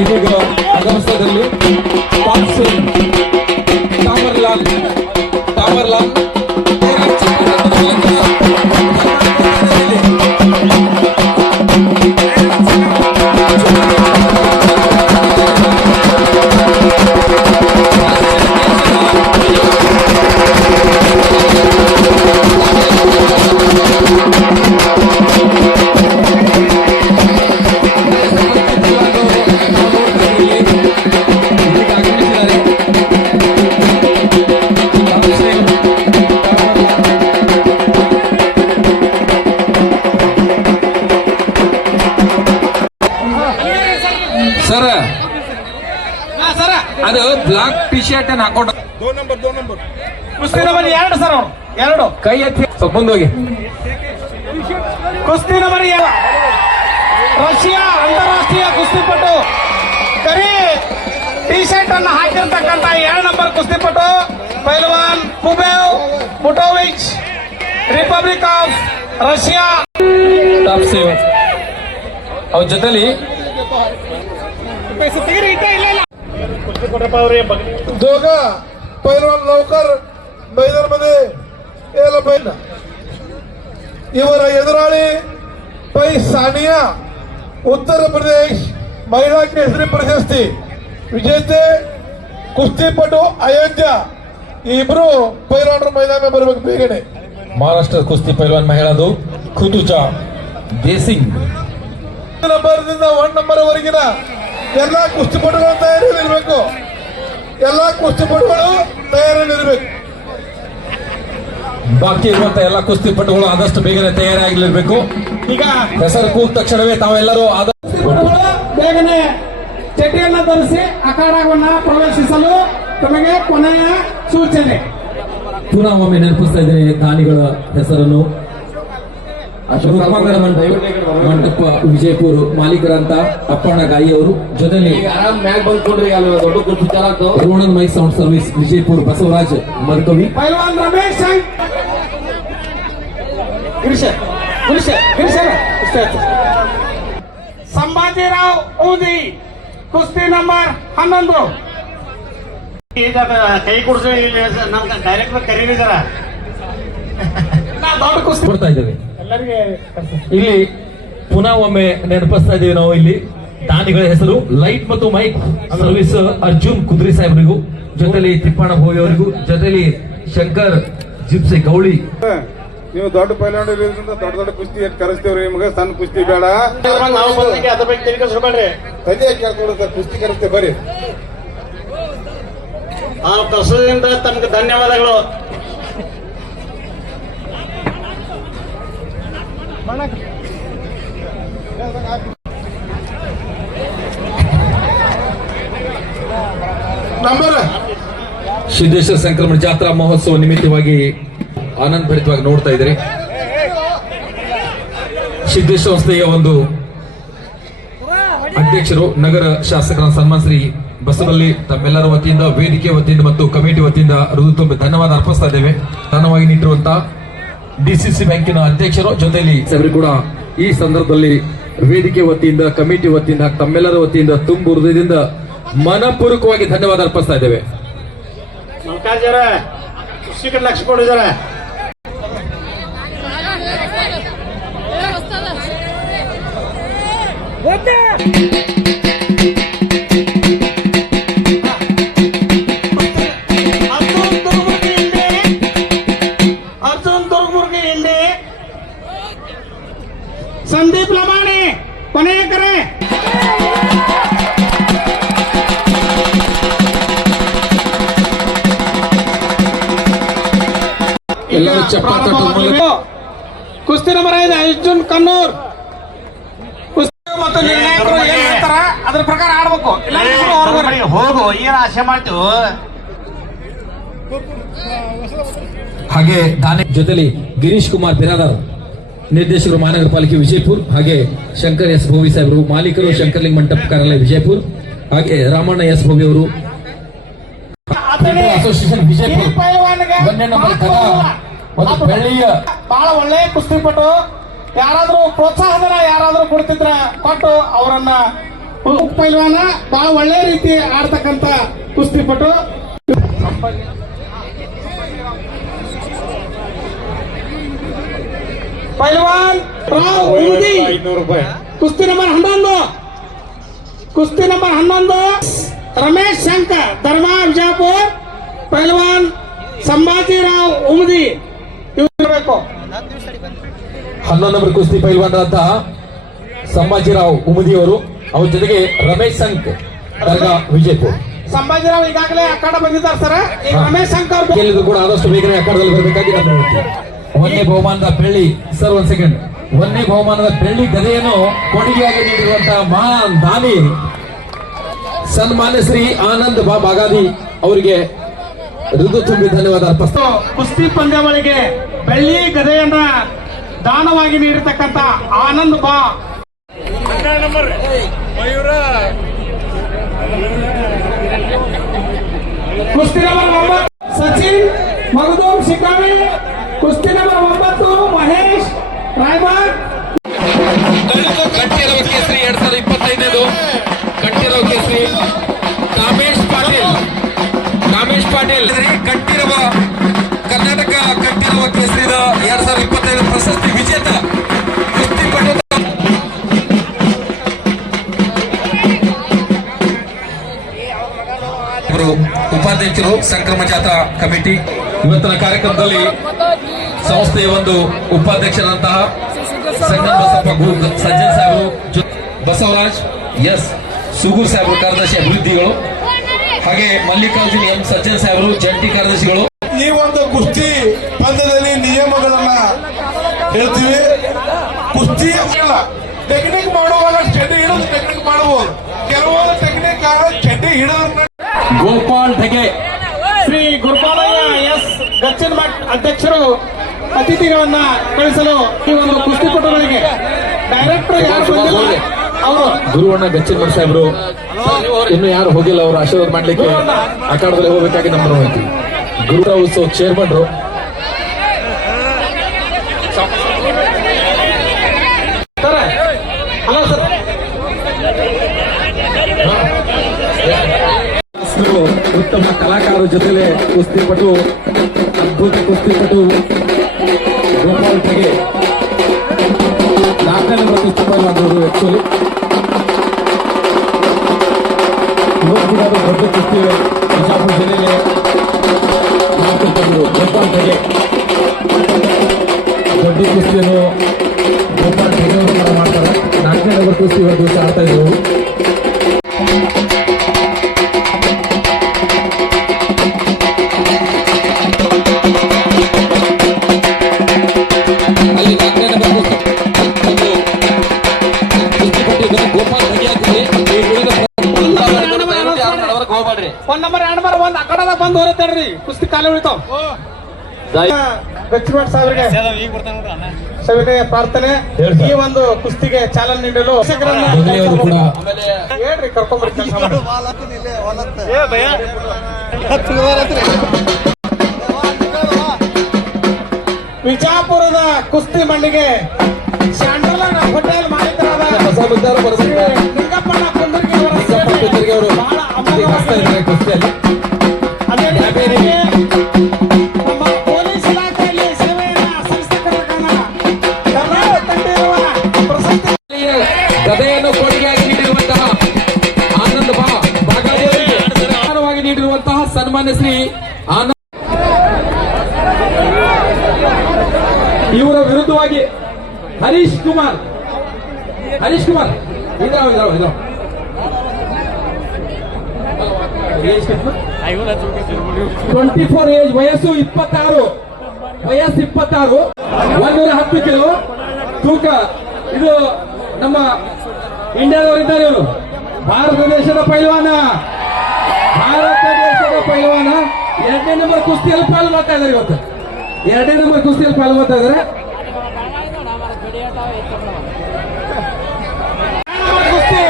ಇದೀಗ ಅಗಮಸ್ಥದಲ್ಲಿ ಟಾಮರ್ಲಾಲ್ ಅದು block T shirt ಅನ್ನು ಹಾಕೊಂಡು ಕುಸ್ತಿ ನಂಬರ್ 2 ಸರ್, 2 ಕೈ ಎತ್ತಿ ಸ್ವಲ್ಪ ಮುಂದೋಗಿ. ಕುಸ್ತಿ ನಂಬರ್ 2 ರಷ್ಯಾ ಅಂತಾರಾಷ್ಟ್ರೀಯ ಕುಸ್ತಿಪಟು ಕರಿ ಟಿ ಶರ್ಟ್ ಅನ್ನು ಹಾಕಿರ್ತಕ್ಕಂಥ 2 ನಂಬರ್ ಕುಸ್ತಿಪಟು ಪೈಲ್ವಾನ್ Kubaev Mutovich, Republic of Russia. ಟಾಪ್ ಸೇವ್ ಅವ್ರ ಜೊತೆಲಿ दोघा पैलवान लवकर मैदानामध्ये यायला पाहिजे. ಇವರ ಎದುರಾಳಿ ಪೈ ಸಾನಿಯಾ ಉತ್ತರ ಪ್ರದೇಶ ಮಹಿಳಾ ಕೇಸರಿ ಪ್ರಶಸ್ತಿ ವಿಜೇತೆ ಕುಸ್ತಿಪಟು ಅಯೋಧ್ಯ ಇಬ್ರು ಪೈಲ್ವಾನರು ಮೈದಾನ ಬರಬೇಕು ಬೇಗನೆ. ಮಹಾರಾಷ್ಟ್ರ ಕುಸ್ತಿ ಪೈಲ್ವಾನ್ ಮಹಿಳಾದು ಖುತುಜಾ ದೇಸಿಂಗ್. ನಂಬರ್ದಿಂದ 1 ನಂಬರ್ ವರೆಗಿನ ಎಲ್ಲಾ ಕುಸ್ತಿಪಟುಗಳು ತಯಾರಿಯಲ್ಲಿರಬೇಕು. ಎಲ್ಲಾ ಕುಸ್ತಿಪಟುಗಳು ತಯಾರಿಯಲ್ಲಿರಬೇಕು. ಬಾಕಿ ಇರುವಂತ ಎಲ್ಲಾ ಕುಸ್ತಿಪಟುಗಳು ಆದಷ್ಟು ಬೇಗನೆ ತಯಾರಾಗಿರ್ಬೇಕು. ಈಗ ಹೆಸರು ಕೂದ ತಕ್ಷಣವೇ ತಾವೆಲ್ಲರೂ ಬೇಗನೆ ಚಟಿಯನ್ನು ಧರಿಸಿ ಅಖಾಡವನ್ನ ಪ್ರವೇಶಿಸಲು ತಮಗೆ ಕೊನೆಯ ಸೂಚನೆ. ಪುನಃ ಒಮ್ಮೆ ನೆನಪಿಸ್ತಾ ಇದ್ದೇನೆ ದಾನಿಗಳ ಹೆಸರನ್ನು. ಮಂಟಪ ವಿಜಯಪುರ ಮಾಲೀಕರಂತ ಅಪ್ಪಣ್ಣ ಗಾಯಿ ಅವರು, ಜೊತೆಲಿ ರೋಣನ್ mike sound service Vijayapura Basavaraj ಮರ್ಕವಿ, ಪೈಲ್ವಾನ್ ರಮೇಶ್ ಸಂಭಾಜಿರಾವ್ ಊದಿ ಕುಸ್ತಿ ನಂಬರ್ 11. ಕೈ ಕುಡಿಸಿ ನಮ್ ಡೈರೆಕ್ಟರ್ ಕರೀರಿದಾರ ದೊಡ್ಡ ಕುಸ್ತಿ ಕೊಡ್ತಾ ಇದ್ದೇವೆ. ಎಲ್ಲರಿಗೆ ಇಲ್ಲಿ ಪುನಃ ಒಮ್ಮೆ ನೆನಪಿಸ್ತಾ ಇದ್ದೀವಿ ನಾವು. ಇಲ್ಲಿ ದಾನಿಗಳ ಹೆಸರು ಲೈಟ್ ಮತ್ತು ಮೈಕ್ ಸರ್ವಿಸ್ ಅರ್ಜುನ್ ಕುದ್ರಿ ಸಾಹೇಬರಿಗೂ, ಜೊತೆಲಿ ತಿಪ್ಪಣ್ಣ ಭೋವಿ ಅವರಿಗೂ, ಜೊತೆಲಿ ಶಂಕರ್ ಜಿಪ್ಸೆ ಗೌಳಿ. ನೀವು ದೊಡ್ಡ ಪೈಲ್ವಾನ್ ಇರೋದ್ರಿಂದ ದೊಡ್ಡ ದೊಡ್ಡ ಕುಸ್ತಿ ಕರೆಸ್ತೇವ್ರಿ. ನಿಮ್ಗೆ ಸಣ್ಣ ಕುಸ್ತಿ ಬೇಡ. ನಾವು ಬಂದಕ್ಕೆ ಅದ್ರ ಬಗ್ಗೆ ತಿಳ್ಕೊಳ್ಬೇಡ್ರಿ. ಕದೇ ಕೇಳ್ಕೊಡು ಸರ್, ಕುಸ್ತಿ ಕರೆಸ್ತೇವೆ ಬರ್ರಿ. ಆ ಕಸದಿಂದ ತಮ್ಗೆ ಧನ್ಯವಾದಗಳು. ಸಿದ್ದೇಶ್ವರ ಸಂಕ್ರಮಣ ಜಾತ್ರಾ ಮಹೋತ್ಸವ ನಿಮಿತ್ತವಾಗಿ ಆನಂದ ಭರಿತವಾಗಿ ನೋಡ್ತಾ ಇದ್ರಿ. ಸಿದ್ದೇಶ್ವರ ಸಂಸ್ಥೆಯ ಒಂದು ಅಧ್ಯಕ್ಷರು ನಗರ ಶಾಸಕರನ್ನು ಸನ್ಮಾನ ಶ್ರೀ ಬಸವಲ್ಲಿ ತಮ್ಮೆಲ್ಲರ ವತಿಯಿಂದ, ವೇದಿಕೆ ವತಿಯಿಂದ ಮತ್ತು ಕಮಿಟಿ ವತಿಯಿಂದ ಹೃದಯ ತುಂಬ ಧನ್ಯವಾದ ಅರ್ಪಿಸ್ತಾ ಇದ್ದೇವೆ. ಧನವಾಗಿ ನೀಡಿರುವಂತಹ ಡಿಸಿಸಿ ಬ್ಯಾಂಕಿನ ಅಧ್ಯಕ್ಷರು, ಜೊತೆಯಲ್ಲಿ ಅವರಿಗೆ ಕೂಡ ಈ ಸಂದರ್ಭದಲ್ಲಿ ವೇದಿಕೆ ವತಿಯಿಂದ, ಕಮಿಟಿ ವತಿಯಿಂದ, ತಮ್ಮೆಲ್ಲರ ವತಿಯಿಂದ ತುಂಬು ಹೃದಯದಿಂದ ಮನಪೂರ್ವಕವಾಗಿ ಧನ್ಯವಾದ ಅರ್ಪಿಸ್ತಾ ಇದ್ದೇವೆ. ಮಲ್ಕಾಜರ ಕುಸ್ತಿ ಕಡೆ ಲಕ್ಷ ಕೊಡಿದಾರ. ಅರ್ಜುನ್ ದುರ್ಗುರ್ಗಿ ಹಿಂಡಿ, ಸಂದೀಪ್ ಲಮಾಣಿ ಕೊನೆಯ ಕರೆ. ಎಲ್ಲರೂ ಚಪ್ಪಾಳೆ ಮೂಲಕ ಕುಸ್ತಿ ನಂಬರ್ 5 ಅರ್ಜುನ್ ಕನ್ನೂರ್. ಕುಸ್ತಿ ಮತ್ತು ನಿರ್ಣಾಯಕರು ಏನ್ ಹೇಳ್ತಾರ ಅದ್ರ ಪ್ರಕಾರ ಆಡ್ಬೇಕು. ಹೋಗು, ಏನ್ ಆಸೆ ಮಾಡ್ತೀವಿ. ಹಾಗೆ ದಾನಿ ಜೊತೆಲಿ ಗಿರೀಶ್ ಕುಮಾರ್ ಬಿರಾದಾರ್, ನಿರ್ದೇಶಕರು ಮಹಾನಗರ ಪಾಲಿಕೆ ವಿಜಯಪುರ, ಹಾಗೆ ಶಂಕರ್ ಎಸ್ ಭೋವಿ ಸಾಹೇಬರು, ಮಾಲೀಕರು ಶಂಕರ್ಲಿಂಗ ಮಂಟಪ ಕಾರ್ಯಾಲಯ ವಿಜಯಪುರ, ಹಾಗೆ ರಾಮಣ್ಣ ಎಸ್ ಭೋವಿ ಅವರು, ಅಸೋಸಿಯೇಷನ್ ವಿಜಯಪುರ, 1 ನಂಬರ್ ಕದಾ ಒಂದು ಬೆಳ್ಳಿಯ ಬಹಳ ಒಳ್ಳೆ ಕುಸ್ತಿಪಟು. ಯಾರಾದ್ರೂ ಪ್ರೋತ್ಸಾಹಧನ ಯಾರಾದ್ರೂ ಕೊಡ್ತಿದ್ರ ಕೊಟ್ಟು ಅವರನ್ನ ಪೈಲ್ವಾನ ಬಹಳ ಒಳ್ಳೆ ರೀತಿ ಆಡ್ತಕ್ಕಂತ ಕುಸ್ತಿಪಟು. ಪೈಲ್ವಾನ್ ರಾವ್ ಉಮದಿ, 500 ರೂಪಾಯಿ. ಕುಸ್ತಿ ನಂಬರ್ 11, ಕುಸ್ತಿ ನಂಬರ್ 11 ರಮೇಶ್ ಶಂಕರ್ ಧರ್ಮ ಬಿಜಾಪುರ್, ಪೈಲ್ವಾನ್ ಸಂಭಾಜಿರಾವ್ ಉಮದಿ ಇರಬೇಕು. 11 ನಂಬರ್ ಕುಸ್ತಿ ಪೈಲ್ವಾನರಾದಂತಹ ಸಂಭಾಜಿರಾವ್ ಉಮದಿಯವರು, ಅವ್ರ ಜೊತೆಗೆ ರಮೇಶ್ ಸಂಕ್ ದರ್ಗಾ ವಿಜಯಪುರ್. ಸಂಭಾಜಿರಾವ್ ಈಗಾಗಲೇ ಅಖಾಡ ಬಂದಿದ್ದಾರೆ ಸರ್. ಈಗ ರಮೇಶ್ ಶಂಕರ್ ಗೆಲ್ಲಿದ್ರು ಕೂಡ ಆದಷ್ಟು ಬೇಗನೆ ಅಖಾಡದಲ್ಲಿ ಬರಬೇಕಾಗಿ ನಾನು ಹೇಳ್ತೀನಿ. ಒಂದನೇ ಬಹುಮಾನದ ಬೆಳ್ಳಿ ಸರ್, 1 ಸೆಕೆಂಡ್. ಒಂದನೇ ಬಹುಮಾನದ ಬೆಳ್ಳಿ ಗದೆಯನ್ನು ಕೊಡುಗೆಯಾಗಿ ನೀಡಿರುವಂತಹ ಮಹಾನ್ ದಾನಿ ಸನ್ಮಾನ್ಯ ಶ್ರೀ ಆನಂದ್ ಬಾ ಬಾಗಾದಿ ಅವರಿಗೆ ಹೃದಯ ತುಂಬಿ ಧನ್ಯವಾದ ಅರ್ಪಿಸ್ತಾ ಕುಸ್ತಿ ಪಂದ್ಯಾವಳಿಗೆ ಬೆಳ್ಳಿ ಗದೆಯನ್ನ ದಾನವಾಗಿ ನೀಡಿರ್ತಕ್ಕಂಥ ಆನಂದ್ ಬಾ. ಕುಸ್ತಿ ನಂಬರ್ 9 ಸಚಿನ್ ಮಗದೂಮ್ ಶಿಕಾರಿ, ಕುಸ್ತಿ ನಂಬರ್ 9 ಮಹೇಶ್ ರಾಯ್ಬಾಗ್. ಗಟ್ಟಿರವ ಕೇಸರಿ 2025 ಗಟ್ಟಿರವ ಕೇಸರಿ ಕಾಮೇಶ್ ಪಾಟೀಲ್ ಗಟ್ಟಿರವ ಕರ್ನಾಟಕ ಗಟ್ಟಿರವ ಕೇಸರಿ 2025 ಪ್ರಶಸ್ತಿ ವಿಜೇತ ಕುಸ್ತಿಪಟು. ಅವರು ಉಪಾಧ್ಯಕ್ಷರು ಸಂಕ್ರಮ ಜಾತ್ರಾ ಕಮಿಟಿ. ಇವತ್ತಿನ ಕಾರ್ಯಕ್ರಮದಲ್ಲಿ ಸಂಸ್ಥೆಯ ಒಂದು ಉಪಾಧ್ಯಕ್ಷರಂತಹ ಸಂಗಮ್ ಬಸಪ್ಪ ಸಜ್ಜನ್ ಸಾಹೇಬರು, ಬಸವರಾಜ್ ಎಸ್ ಸುಗೂರ್ ಸಾಹೇಬರು ಕಾರ್ಯದರ್ಶಿ ಅಭಿವೃದ್ಧಿಗಳು, ಹಾಗೆ ಮಲ್ಲಿಕಾರ್ಜುನ್ ಎಂ ಸಜ್ಜನ್ ಸಾಹೇಬರು ಜಂಟಿ ಕಾರ್ಯದರ್ಶಿಗಳು. ಈ ಒಂದು ಕುಸ್ತಿ ಪಂದ್ಯದಲ್ಲಿ ನಿಯಮಗಳನ್ನ ಹೇಳ್ತೀವಿ. ಕುಸ್ತಿ ಟೆಕ್ನಿಕ್ ಮಾಡುವಾಗ ಚಡ್ಡಿ ಹಿಡಿದು ಟೆಕ್ನಿಕ್ ಮಾಡಬಹುದು. ಕೆಲವೊಂದು ಟೆಕ್ನಿಕ್ ಚಡ್ಡಿ ಹಿಡಿದು ಗೋಪಾಲ್ ಢಗೆ, ಶ್ರೀ ಗುರುಪಾಲಯ್ಯ ಎಸ್ ಗಚ್ಚನಮಠ್ ಅಧ್ಯಕ್ಷರು ಅತಿಥಿಗಳನ್ನ ಕಳಿಸಲು ಈ ಒಂದು ಕುಸ್ತಿಪಟುಗಳಿಗೆ ಡೈರೆಕ್ಟರ್ ಯಾರು ಬಂದಿಲ್ಲ ಅವರು ಗುರುವಣ್ಣ ಗಚ್ಚನ್ಮಠ ಸಾಹೇಬರು ಇನ್ನು ಯಾರು ಹೋಗಿಲ್ಲ, ಅವರು ಆಶೀರ್ವಾದ ಮಾಡ್ಲಿಕ್ಕೆ ಅಖಾಡದಲ್ಲಿ ಹೋಗಬೇಕಾಗಿ ನಮ್ಮ ಹೋಯ್ತು. ಗುರುರ ಉತ್ಸವ ಚೇರ್ಮನ್ರು ಹಲೋ ಸರ್. ಉತ್ತಮ ಕಲಾಕಾರರ ಜೊತೆಲೆ ಕುಸ್ತಿಪಟು, ಅದ್ಭುತ ಕುಸ್ತಿಪಟು ಗೋಪಾಲ್ ಠಗೆ 4ನೇ ನಂಬರ್ ಕುಸ್ತಿ ಪೈಲ್ವಾನರು. ಆಕ್ಚುಲಿ ಇವತ್ತು ಕೂಡ ಅದು ದೊಡ್ಡ ಕುಸ್ತಿ ಬಿಜಾಪುರ ಜಿಲ್ಲೆಯಲ್ಲಿ ಮಾಡ್ತಿರ್ತದ್ರು. ಗೋಪಾಲ್ ಠಗೆ ದೊಡ್ಡ ಕುಸ್ತಿಯನ್ನು ಗೋಪಾಲ್ ಠಗೆ ಅವರು ಮಾಡ್ತಾರೆ. 4ನೇ ನಂಬರ್ ಕುಸ್ತಿ ಇವತ್ತು ದಿವಸ ಆಡ್ತಾ ಇದ್ರು. ಅಲ್ಲಿ 4ನೇ ನಂಬರ್ ಗೋಪಾಲ್ ಠಗೆ ಆಗ್ತದೆ. ಹೋಗ್ಬೇಡ್ರಿ. 1 ನಂಬರ್ 2 ನಂಬರ್ 1 ಅಖಾಡದಾಗ ಬಂದು ಹೊರತೇಳ್ರಿ, ಕುಸ್ತಿ ಕಾಲ ಉಳಿತಾವ್. ಗಚ್ಚನಮಠ ಸಾಹೇಬರಿಗೆ ಸವಿನಯ ಪ್ರಾರ್ಥನೆ. ಈ ಒಂದು ಕುಸ್ತಿಗೆ ಚಾಲನೆ ನೀಡಲು ಅವರು ಕೂಡ ಹೇಳ್ರಿ ಕರ್ಕೊಂಡ್ಬರ್ರಿ ಕೆಲಸ ಮಾಡಿ. ವಿಜಾಪುರದ ಕುಸ್ತಿ ಮಂಡಿಗೆ ಶಾಂಡ್ರಲನ್ ಹೋಟೆಲ್ ಮಾಲೀಕರಾದ ಹೊಸ ಬುದ್ಧಾರ ಬರಬೇಕು. ಲಿಂಗಪ್ಪಣ್ಣ ಕುಂದರ್ಗಿ ಅವರ ಅವರು ಬಹಳ ಹಾಕ್ತಾ ಇದ್ದಾರೆ ಕುಸ್ತಿಯಲ್ಲಿ. ಅದೇ ರೀತಿಯಾಗಿ ನಮ್ಮ ಪೊಲೀಸ್ ಇಲಾಖೆಯಲ್ಲಿ ಸೇವೆಯನ್ನ ಸಲ್ಲಿಸತಕ್ಕಂಥ ಕಂಡಿರುವ ಪ್ರಶಸ್ತಿ ಗದೆಯನ್ನು ಕೊಡುಗೆಯಾಗಿ ನೀಡಿರುವಂತಹ ಆನಂದ್ ಬಾ ಬಾಗಾದಿ ಅವರಿಗೆ ಸನ್ಮಾನವಾಗಿ ನೀಡಿರುವಂತಹ ಸನ್ಮಾನ್ಯ ಶ್ರೀ ಆನಂದ್. ಇವರ ವಿರುದ್ಧವಾಗಿ ಹರೀಶ್ ಕುಮಾರ್ ಇದ್ರ 24 ಏಜ್, ವಯಸ್ಸು 26, 110 ಕಿಲೋ ತೂಕ. ಇದು ನಮ್ಮ ಇಂಡಿಯಾದವರಿದ್ದಾರೆ. ಇವರು ಭಾರತ ದೇಶದ ಪೈಲ್ವಾನ, 2ನೇ ನಂಬರ್ ಕುಸ್ತಿಯಲ್ಲಿ ಪಾಲ್ಗೊಳ್ತಾ ಇದ್ದಾರೆ. ಇವತ್ತು 2ನೇ ನಂಬರ್ ಕುಸ್ತಿಯಲ್ಲಿ ಪಾಲ್ಗೊಳ್ತಾ ಇದ್ದಾರೆ. ಕುಸ್ತಿ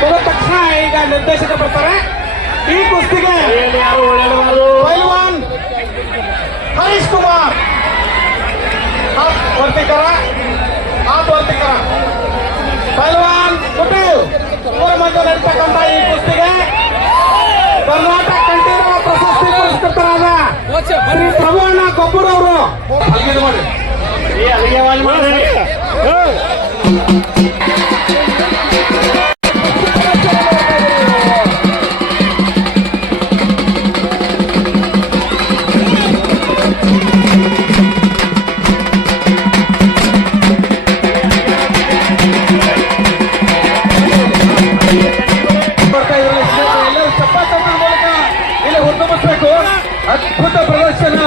ಬರೋ ತಕ್ಷಣ ಈಗ ನಿರ್ದೇಶಕ ಬರ್ತಾರೆ. ಈ ಕುಸ್ತಿಗೆ ಪೈಲ್ವಾನ್ ಹರೀಶ್ ಕುಮಾರ್ ವರ್ತಿಕರ ಪೈಲ್ವಾನ್ ಕುಟೀವ್ 3 ಮಂದಿ ನಡೀತಕ್ಕಂಥ ಈ ಕುಸ್ತಿಗೆ ಕರ್ನಾಟಕ ಕಂಠೀರವ ಪ್ರಶಸ್ತಿ ಪುರಸ್ಕೃತರಾದ ಶ್ರೀ ಪ್ರಭುವಣ್ಣ ಕೊಬ್ಬೂರ್ ಅವರು ಅಲ್ಲಿಗೆ ಮಾಡಿ ಅಲ್ಲಿಗೆ ಆವಾಜ್ ಮಾಡ್ರಿ. ಎಲ್ಲರೂ ಚಪ್ಪಾಳೆ ಮೂಲಕ ಇಲ್ಲಿ ಹುರಿದುಂಬಿಸಬೇಕು. ಅದ್ಭುತ ಪ್ರದರ್ಶನ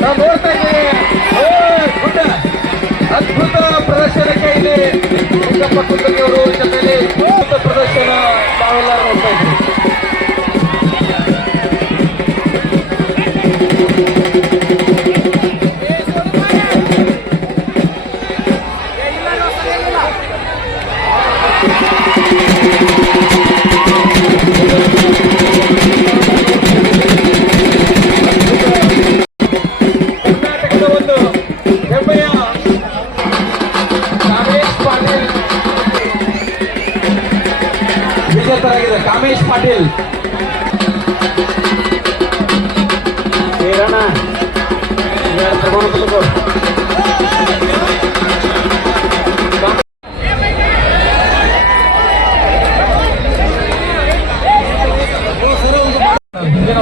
ನಾವು ನೋಡ್ತಾ ಇದ್ದೀವಿ. ಅದ್ಭುತ ಪ್ರದರ್ಶನಕ್ಕೆ ಇಲ್ಲಿ ಲಿಂಗಪ್ಪ ಕುಂದಗಿ ಅವರು ಜೊತೆಯಲ್ಲಿ ಅದ್ಭುತ ಪ್ರದರ್ಶನ ನಾವೆಲ್ಲರೂ ನೋಡ್ತಾ ಇದ್ದೀವಿ. ಕರ್ನಾಟಕದ ಒಂದು ಹೆಮ್ಮೆಯ ಕಾಮೇಶ್ ಪಾಟೀಲ್ ವಿಜೇತರಾಗಿದೆ. ಕಾಮೇಶ್ ಪಾಟೀಲ್ ಏರಣ್ಣ ತಗೊಂಡು ಕುತ್ಕೋ. ಹಿಂದಿನ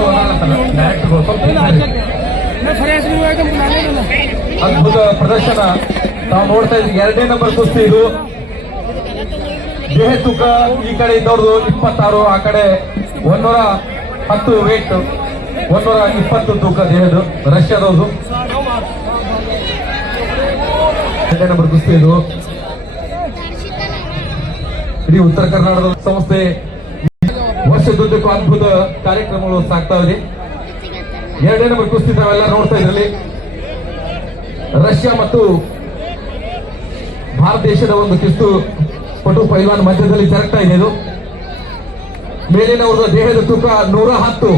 ಡೈರೆಕ್ಟರ್ ಅದ್ಭುತ ಪ್ರದರ್ಶನ ನಾವು ನೋಡ್ತಾ ಇದ್ವಿ. 2ನೇ ನಂಬರ್ ಕುಸ್ತಿ ಇದು. ದೇಹ ತೂಕ ಈ ಕಡೆ ಇದ್ದವ್ರದ್ದು 26, ಆ ಕಡೆ 110 ವೇಟ್, 120 ತೂಕ ದೇಹದ್ದು ರಷ್ಯಾದವ್ರದ್ದು. 2ನೇ ನಂಬರ್ ಕುಸ್ತಿ ಇದು. ಇಡೀ ಉತ್ತರ ಕರ್ನಾಟಕದ ಸಂಸ್ಥೆ ವರ್ಷದುದ್ದಕ್ಕೂ ಅದ್ಭುತ ಕಾರ್ಯಕ್ರಮಗಳು ಸಾಗ್ತಾ ಇದೆ. 2ನೇ ನಂಬರ್ ಕುಸ್ತಿ ತಾವೆಲ್ಲ ನೋಡ್ತಾ ಇದ್ರಲ್ಲಿ ರಷ್ಯಾ ಮತ್ತು ಭಾರತ ದೇಶದ ಒಂದು ಕಿಸ್ತು ಪಟು ಪೈಲ್ವಾನ್ ಮಧ್ಯದಲ್ಲಿ ಜರುಗ್ತಾ ಇದೆ. ಇದು ಮೇಲಿನವ್ರದ್ದು ದೇಹದ ತೂಕ 110,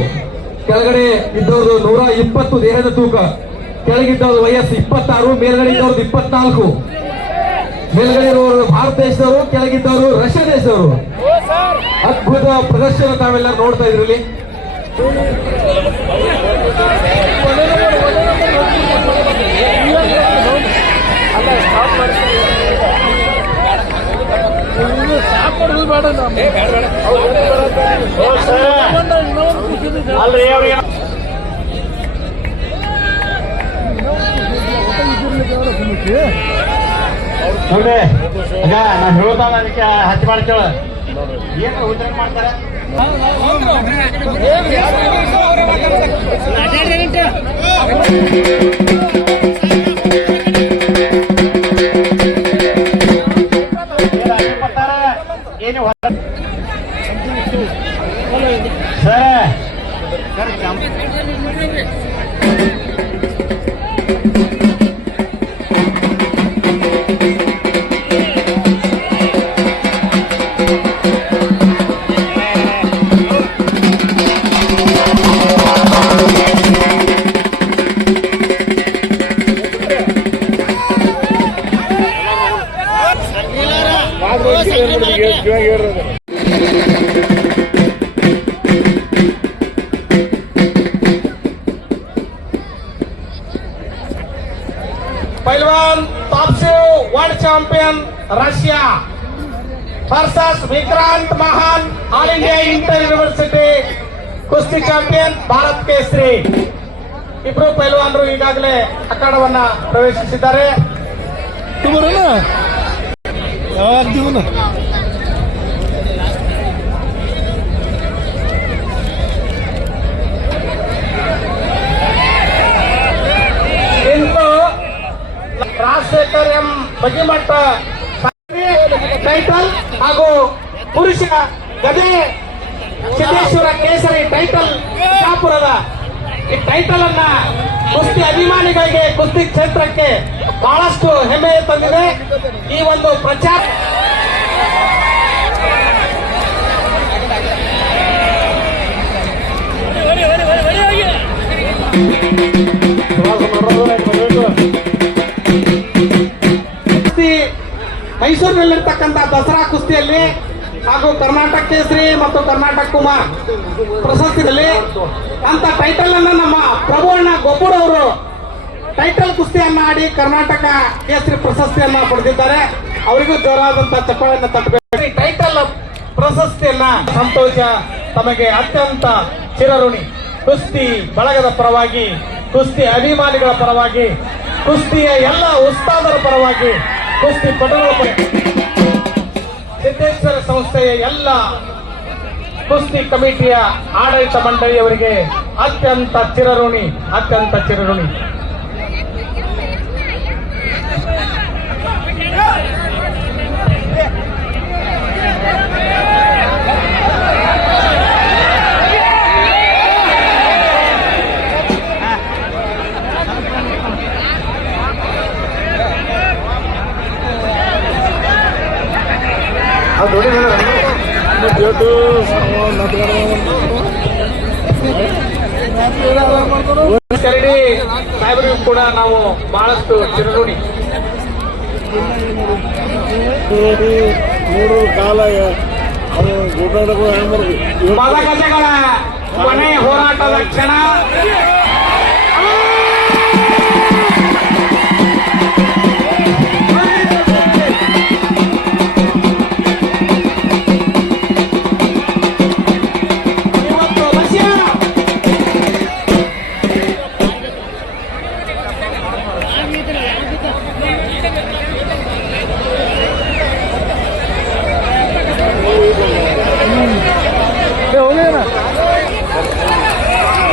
ಕೆಳಗಡೆ ಇದ್ದವ್ರದ್ದು 120 ದೇಹದ ತೂಕ, ಕೆಳಗಿದ್ದವ್ರ ವಯಸ್ಸು 26, ಮೇಲ್ಗಡೆ ಇದ್ದವ್ರದ್ದು 24. ಮೇಲ್ಗಡೆ ಇರೋರು ಭಾರತ ದೇಶದವರು, ಕೆಳಗಿದ್ದವರು ರಷ್ಯಾ ದೇಶದವರು. ಅದ್ಭುತ ಪ್ರದರ್ಶನ ತಾವೆಲ್ಲ ನೋಡ್ತಾ ಇದ್ರಲ್ಲಿ. ಅಲ್ರಿ ಅವ್ರಿಗೆ ನೋಡ್ರಿ ಈಗ ನಾ ಹೇಳ್ತಾನ ಅದಕ್ಕೆ ಹಚ್ಚಿ ಮಾಡ್ತೇವ. ಏನು ಉದ್ಧಾರ ಮಾಡ್ತಾರ ಏನು ಸರ್ ಪೈಲ್ವಾನ್ ತಾಪ್ಸಿವ್ world champion Russia versus Vikrant ಮಹಾನ್ ಆಲ್ ಇಂಡಿಯಾ ಇಂಟರ್ ಯೂನಿವರ್ಸಿಟಿ ಕುಸ್ತಿ ಚಾಂಪಿಯನ್ ಭಾರತ್ ಕೇಸರಿ. ಇಬ್ರು ಪೈಲ್ವಾನರು ಈಗಾಗಲೇ ಅಖಾಡವನ್ನ ಪ್ರವೇಶಿಸಿದ್ದಾರೆ. ಇಂದು ರಾಜಶೇಖರ್ ಎಂ ಬಗಿಮಠ ಟೈಟಲ್ ಹಾಗೂ ಪುರುಷ ಗದೆ ಸಿದ್ದೇಶ್ವರ ಕೇಸರಿ ಟೈಟಲ್ ಶಾಪುರದ ಈ ಟೈಟಲ್ ಅನ್ನ ಕುಸ್ತಿ ಅಭಿಮಾನಿಗಳಿಗೆ, ಕುಸ್ತಿ ಕ್ಷೇತ್ರಕ್ಕೆ ಬಹಳಷ್ಟು ಹೆಮ್ಮೆ ತಂದಿದೆ. ಈ ಒಂದು ಪ್ರಚಾರ ಪ್ರವಾಸ ಮಾಡೋದು ಮೈಸೂರಿನಲ್ಲಿರ್ತಕ್ಕಂಥ ದಸರಾ ಕುಸ್ತಿಯಲ್ಲಿ ಹಾಗೂ ಕರ್ನಾಟಕ ಕೇಸರಿ ಮತ್ತು ಕರ್ನಾಟಕ ಕುಮಾರ್ ಪ್ರಶಸ್ತಿಯಲ್ಲಿ ಅಂತ ಟೈಟಲ್ ಅನ್ನ ನಮ್ಮ ಪ್ರಭು ಅಣ್ಣ ಗೊಬ್ಬರ ಅವರು ಟೈಟಲ್ ಕುಸ್ತಿಯನ್ನ ಆಡಿ ಕರ್ನಾಟಕ ಕೇಸರಿ ಪ್ರಶಸ್ತಿಯನ್ನ ಪಡೆದಿದ್ದಾರೆ. ಅವರಿಗೂ ಜೋರಾದಂತ ಚಪ್ಪಾಳೆಯನ್ನು ತಟ್ಟಬೇಕು. ಈ ಟೈಟಲ್ ಪ್ರಶಸ್ತಿಯನ್ನ ಸಂತೋಷ ತಮಗೆ ಅತ್ಯಂತ ಚಿರಋಣಿ. ಕುಸ್ತಿ ಬಳಗದ ಪರವಾಗಿ, ಕುಸ್ತಿ ಅಭಿಮಾನಿಗಳ ಪರವಾಗಿ, ಕುಸ್ತಿಯ ಎಲ್ಲ ಉಸ್ತಾದರ ಪರವಾಗಿ, ಕುಸ್ತಿ ಪಟುಗಳ ಸಿದ್ದೇಶ್ವರ ಸಂಸ್ಥೆಯ ಎಲ್ಲ ಕುಸ್ತಿ ಕಮಿಟಿಯ ಆಡಳಿತ ಮಂಡಳಿಯವರಿಗೆ ಅತ್ಯಂತ ಚಿರಋಣಿ. ಕರಡಿ ಸಾಹೇಬರಿಗೂ ಕೂಡ ನಾವು ಬಹಳಷ್ಟು ಚಿರಋಣಿ. ಮದಗಜಗಳ ಕೊನೆ ಹೋರಾಟದ ಕ್ಷಣ.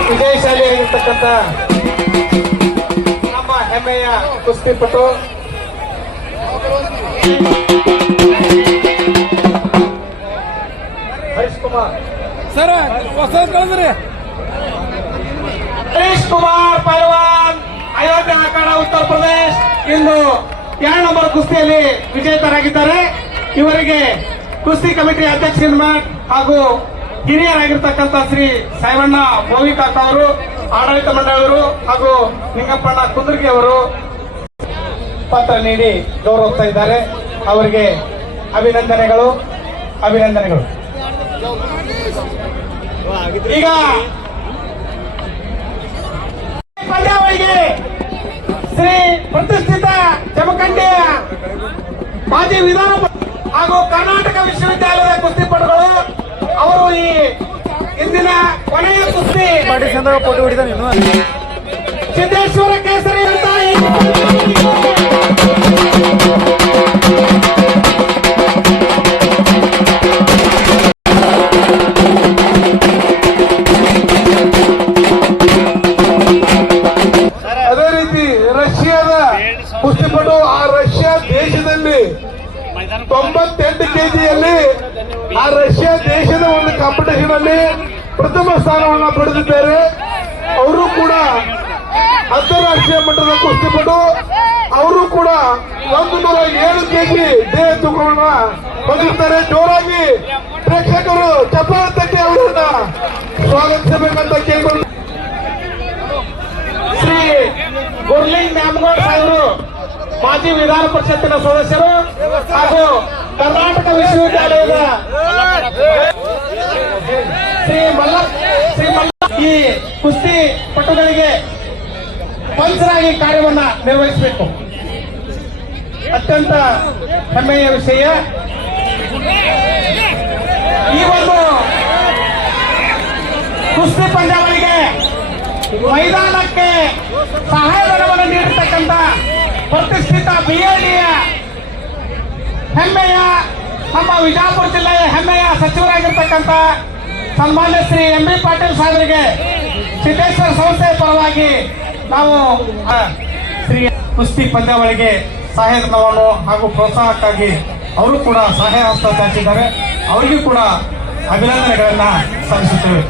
ವಿಜಯಶಾಲಿಯಾಗಿರ್ತಕ್ಕಂಥ ನಮ್ಮ ಹೆಮ್ಮೆಯ ಕುಸ್ತಿಪಟು ಹರೀಶ್ ಕುಮಾರ್ ಪೈಲ್ವಾನ್, ಅಯೋಧ್ಯೆ ಅಖಾಡ, ಉತ್ತರ ಪ್ರದೇಶ್ ಇಂದು 2 ನಂಬರ್ ಕುಸ್ತಿಯಲ್ಲಿ ವಿಜೇತರಾಗಿದ್ದಾರೆ. ಇವರಿಗೆ ಕುಸ್ತಿ ಕಮಿಟಿ ಅಧ್ಯಕ್ಷ ಹಾಗೂ ಹಿರಿಯರಾಗಿರ್ತಕ್ಕಂಥ ಶ್ರೀ ಸಾಯವಣ್ಣ ಮೋವಿಕಾಕ ಅವರು, ಆಡಳಿತ ಮಂಡಳಿಯವರು ಹಾಗೂ ನಿಂಗಪ್ಪಣ್ಣ ಕುಂದರ್ಗಿ ಅವರು ಪತ್ರ ನೀಡಿ ಗೌರವಿಸ್ತಾ ಇದ್ದಾರೆ. ಅವರಿಗೆ ಅಭಿನಂದನೆಗಳು. ಈಗ ಪಂದ್ಯಾವಳಿಗೆ ಶ್ರೀ ಪ್ರತಿಷ್ಠಿತ ಜಮಖಂಡಿಯ ಮಾಜಿ ವಿಧಾನ ಹಾಗೂ ಕರ್ನಾಟಕ ವಿಶ್ವವಿದ್ಯಾಲಯದ ಕುಸ್ತಿಪಟುಗಳು ಅವರು ಈ ಇಂದಿನ ಕೊನೆಯ ಕುಸ್ತಿ ಸಿದ್ದೇಶ್ವರ ಕೇಸರಿ ಅಂತ ಅದೇ ರೀತಿ ರಷ್ಯಾದ ಕುಸ್ತಿಪಟು, ಆ ರಷ್ಯಾ ದೇಶದಲ್ಲಿ 98 ಕೆಜಿಯಲ್ಲಿ ಆ ರಷ್ಯಾ ದೇಶದ ಒಂದು ಕಾಂಪಿಟೇಷನ್ ಅಲ್ಲಿ ಪ್ರಥಮ ಸ್ಥಾನವನ್ನು ಪಡೆದಿದ್ದಾರೆ. ಅವರು ಕೂಡ ಅಂತಾರಾಷ್ಟ್ರೀಯ ಮಟ್ಟದ ಕುಸ್ತಿಪಟು. ಅವರು ಕೂಡ 107 ಕೆಜಿ ದೇಹ ತೂಕವನ್ನು ಹೊಂದಿರ್ತಾರೆ. ಜೋರಾಗಿ ಪ್ರೇಕ್ಷಕರು ಚಪ್ಪಾಳೆ ತಟ್ಟಿ ಅವರನ್ನ ಸ್ವಾಗತಿಸಬೇಕಂತ ಕೇಳಿಕೊಂಡು ಶ್ರೀ ಗುರ್ಲಿಂಗ್ ನ್ಯಾಮಗೌಡ ಸಾಹೇಬರು ಮಾಜಿ ವಿಧಾನ ಪರಿಷತ್ತಿನ ಸದಸ್ಯರು ಹಾಗೂ ಕರ್ನಾಟಕ ವಿಶ್ವವಿದ್ಯಾಲಯದ ಶ್ರೀ ಮಲ್ಲ ಈ ಕುಸ್ತಿ ಪಟುಗಳಿಗೆ ಪಂಚರಾಗಿ ಕಾರ್ಯವನ್ನ ನಿರ್ವಹಿಸಬೇಕು. ಅತ್ಯಂತ ಹೆಮ್ಮೆಯ ವಿಷಯ. ಈ ಒಂದು ಕುಸ್ತಿ ಪಂದ್ಯಾವಳಿಗೆ ಮೈದಾನಕ್ಕೆ ಸಹಾಯಧನವನ್ನು ನೀಡಿರ್ತಕ್ಕಂಥ ಪ್ರತಿಷ್ಠಿತ ಬಿಎಲ್ಡಿಯ ಹೆಮ್ಮೆಯ ನಮ್ಮ ವಿಜಯಪುರ ಜಿಲ್ಲೆಯ ಹೆಮ್ಮೆಯ ಸಚಿವರಾಗಿರ್ತಕ್ಕಂಥ ಸನ್ಮಾನ್ಯ ಶ್ರೀ ಎಂ ಬಿ ಪಾಟೀಲ್ ಸಾಹೇಬರಿಗೆ ಸಿದ್ದೇಶ್ವರ ಸಂಸ್ಥೆಯ ಪರವಾಗಿ ನಾವು ಶ್ರೀ ಕುಸ್ತಿ ಪಂದ್ಯಾವಳಿಗೆ ಸಹಾಯಧನವನ್ನು ಹಾಗೂ ಪ್ರೋತ್ಸಾಹಕ್ಕಾಗಿ ಅವರು ಕೂಡ ಸಹಾಯ ಹಸ್ತ ಚಾಚಿದ್ದಾರೆ. ಅವರಿಗೂ ಕೂಡ ಅಭಿನಂದನೆಗಳನ್ನ ಸಲ್ಲಿಸುತ್ತೇವೆ.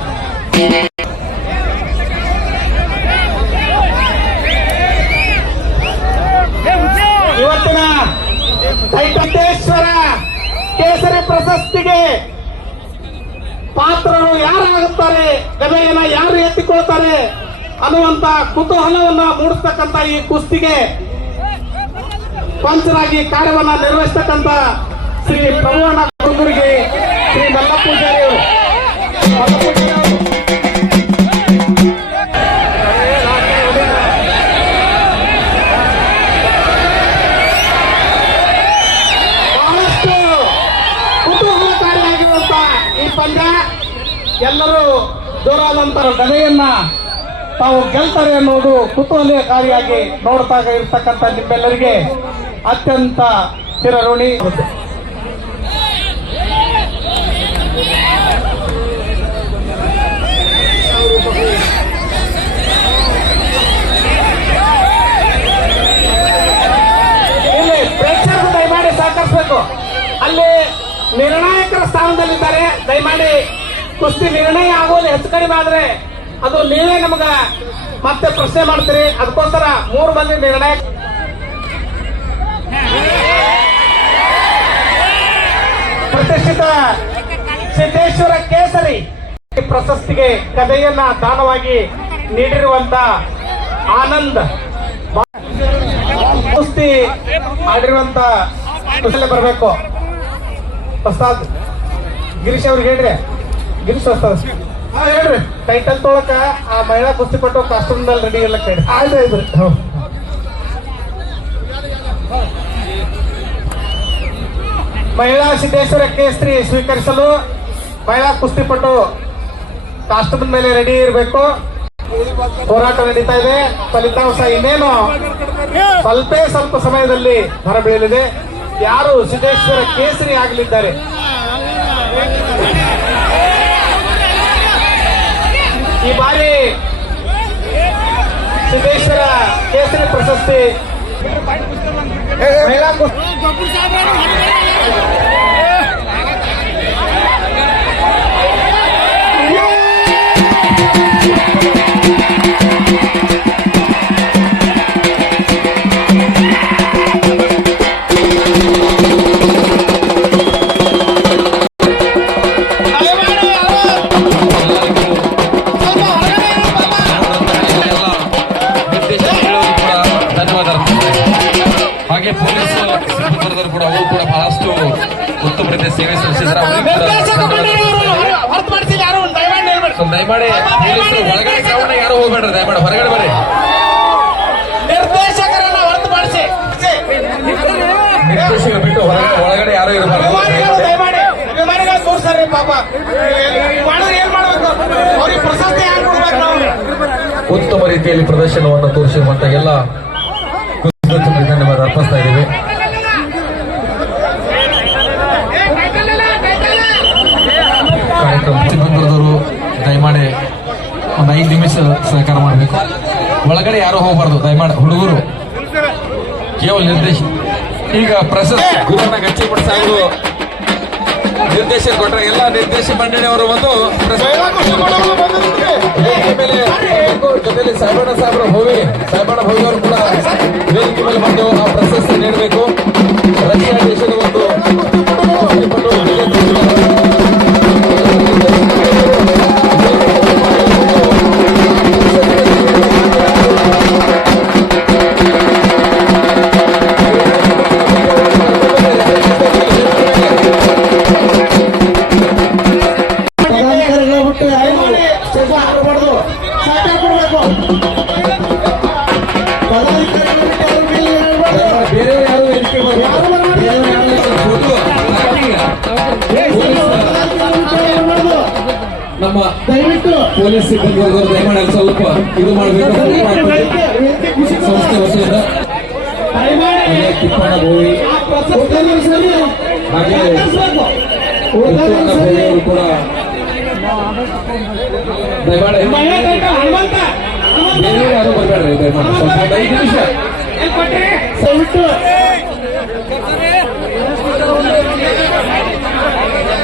ಇವತ್ತಿನ ಸಿದ್ದೇಶ್ವರ ಕೇಸರಿ ಪ್ರಶಸ್ತಿಗೆ ಪಾತ್ರರು ಯಾರಾಗುತ್ತಾರೆ, ಗದೆಯನ್ನ ಯಾರು ಎತ್ತಿಕೊಳ್ತಾರೆ ಅನ್ನುವಂತ ಕುತೂಹಲವನ್ನ ಮೂಡಿಸ್ತಕ್ಕಂಥ ಈ ಕುಸ್ತಿಗೆ ಪಂಚರಾಗಿ ಕಾರ್ಯವನ್ನ ನಿರ್ವಹಿಸತಕ್ಕಂತ ಶ್ರೀ ಪ್ರಭುವಣ್ಣ ಗುರುಗಳಿಗೆ ಶ್ರೀ ಮಲ್ಲಪೂಜಾರಿ ಅವರು ಬಹಳಷ್ಟು ಕುತೂಹಲಕಾರಿಯಾಗಿರುವಂತ ಈ ಪಂದ್ಯ ಎಲ್ಲರೂ ದೂರಾದಂತ ಗದೆಯನ್ನ ತಾವು ಗೆಲ್ತಾರೆ ಅನ್ನೋದು ಕುತೂಹಲಕಾರಿಯಾಗಿ ನೋಡ್ತಾ ಇರ್ತಕ್ಕಂಥ ನಿಮ್ಮೆಲ್ಲರಿಗೆ ಅತ್ಯಂತ ಚಿರಋಣಿ. ಇಲ್ಲಿ ಪ್ರೇಕ್ಷಕರು ದಯಮಾಡಿ ಸಹಕರಿಸಬೇಕು. ಅಲ್ಲಿ ನಿರ್ಣಾಯಕರ ಸ್ಥಾನದಲ್ಲಿದ್ದಾರೆ. ದಯಮಾಡಿ ಕುಸ್ತಿ ನಿರ್ಣಯ ಆಗೋದು ಹೆಚ್ಚು ಕಡಿಮೆ ಆದ್ರೆ ಅದು ನೀವೇ ನಮಗ ಮತ್ತೆ ಪ್ರಶ್ನೆ ಮಾಡ್ತೀರಿ. ಅದಕ್ಕೋಸ್ಕರ 3 ಮಂದಿ ನಿರ್ಣಾಯಕ ಪ್ರತಿಷ್ಠಿತ ಸಿದ್ದೇಶ್ವರ ಕೇಸರಿ ಪ್ರಶಸ್ತಿಗೆ ಕಥೆಯನ್ನ ದಾನವಾಗಿ ನೀಡಿರುವಂತ ಆನಂದ್ ಕುಸ್ತಿ ಆಡಿರುವಂತ ಬರಬೇಕು. ಪ್ರಸಾದ್ ಗಿರೀಶ್ ಅವ್ರಿಗೆ ಹೇಳ್ರಿ. ಗಿರೀಶ್ ಹೇಳ್ರಿ ಟೈಟಲ್ ತೊಳಕ ಆ ಮಹಿಳಾ ಕುಸ್ತಿಪಟ್ಟು ಕಾಸ್ಟ್ಯೂಮ್ ನಲ್ಲಿ ರೆಡಿ ಎಲ್ಲ ಕೇಳಿ ಆಯ್ತು. ಮಹಿಳಾ ಸಿದ್ದೇಶ್ವರ ಕೇಸರಿ ಸ್ವೀಕರಿಸಲು ಮಹಿಳಾ ಕುಸ್ತಿಪಟ್ಟು ಕಾಸ್ಟ್ಯೂಮ್ ಮೇಲೆ ರೆಡಿ ಇರಬೇಕು. ಹೋರಾಟ ನಡೀತಾ ಇದೆ. ಫಲಿತಾಂಶ ಇನ್ನೇನು ಸ್ವಲ್ಪ ಸಮಯದಲ್ಲಿ ಹೊರಬೀಳಲಿದೆ. ಯಾರು ಸಿದ್ದೇಶ್ವರ ಕೇಸರಿ ಆಗಲಿದ್ದಾರೆ ಈ ಬಾರಿ ಸಿದ್ದೇಶ್ವರ ಕೇಸರಿ ಪ್ರಶಸ್ತಿ ಮಹಿಳಾ ಹಾಗೆ ಪೊಲೀಸ್ ಸಿಬ್ಬಂದಿಗಳು ಕೂಡ ಅವರು ಕೂಡ ಬಹಳಷ್ಟು ಉತ್ತಮ ರೀತಿಯ ಸೇವೆ ಸಲ್ಲಿಸಿದ್ದಾರೆ. ದಯಮಾಡಿ ಪೊಲೀಸರು ಒಳಗಡೆ ಗ್ರೌಂಡ್ ಯಾರು ಹೋಗ್ಬೇಡ್ರಿ. ದಯಮಾಡಿ ಹೊರಗಡೆ ಬರ್ರಿ. ನಿರ್ದೇಶಕರನ್ನ ಹೊರತುಪಡಿಸಿ ನಿರ್ದೇಶಕರು ಬಿಟ್ಟು ಒಳಗಡೆ ಯಾರು ಇರಬಾರ್ದು. ಅಭಿಮಾನಿಗಳು ತೋರ್ಸ್ರಿ ಪಾಪ ಮಾಡಿದ್ರೆ ಏನ್ ಮಾಡ್ಬೇಕು? ಅವ್ರಿಗೆ ಪ್ರಶಸ್ತಿ ಯಾರು ಕೊಡ್ಬೇಕು? ನಾವು ಉತ್ತಮ ರೀತಿಯಲ್ಲಿ ಪ್ರದರ್ಶನವನ್ನು ತೋರಿಸಿರುವಂತ ಎಲ್ಲ ಧನ್ಯವಾದ ಅರ್ಪಿಸ್ತಾ ಇದ್ದೀವಿ. ಕಾರ್ಯಕ್ರಮ ಸಿಬ್ಬಂದಿದವರು ದಯಮಾಡಿ ಒಂದು 5 ನಿಮಿಷ ಸಹಕಾರ ಮಾಡಬೇಕು. ಒಳಗಡೆ ಯಾರು ಹೋಗಬಾರ್ದು. ದಯಮಾಡಿ ಹುಡುಗರು ಕೇವಲ ನಿರ್ದೇಶ. ಈಗ ಪ್ರಶಸ್ತಿ ಗುರುವನ್ನ ಗಚ್ಚಿಪಡ ಸಾಹೇಬರು ನಿರ್ದೇಶನ ಕೊಟ್ಟರೆ ಎಲ್ಲ ನಿರ್ದೇಶ ಮಂಡಳಿಯವರು ಬಂದು ಮೇಲೆ ಜೊತೆಯಲ್ಲಿ ಸಾಹೇಬಣ್ಣ ಭೋವಿ ಅವರು ಕೂಡ ವೇದಿಕೆ ಮೇಲೆ ಬಂದು ಆ ಪ್ರಶಸ್ತಿ ನೀಡಬೇಕು. ರಷ್ಯಾ ದೇಶದ ಒಂದು ನಮ್ಮ ದಯವಿಟ್ಟು ಪೊಲೀಸ್ ಸಿಬ್ಬಂದಿ ದಯಮಾಡಿ ಸ್ವಲ್ಪ ಇದು ಮಾಡಬೇಕು. ಸಂಸ್ಥೆ ವತಿಯಿಂದ ತಿಪ್ಪಣ್ಣ ಭೋವಿ ಹಾಗೆ ಅವರು ಕೂಡ ದಯಮಾಡಿ ಬೇರೆ ಯಾರು ಬರಬೇಡ್ರಿ. ದಯಮಾಡಿ ಸ್ವಲ್ಪ 5 ನಿಮಿಷ ದಯವಿಟ್ಟು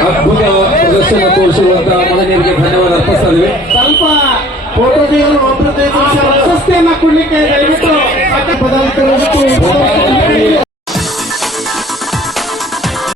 ಅದ್ಭುತ ಪ್ರದರ್ಶನ ತೋರಿಸಿರುವಂತಹ ಮಹನೀಯರಿಗೆ ಧನ್ಯವಾದ ಅರ್ಪಿಸ್ತಾ ಇದ್ದೀವಿ. ಸ್ವಲ್ಪ ಫೋಟೋ ಪ್ರಶಸ್ತಿಯನ್ನ ಕೊಡ್ಲಿಕ್ಕೆ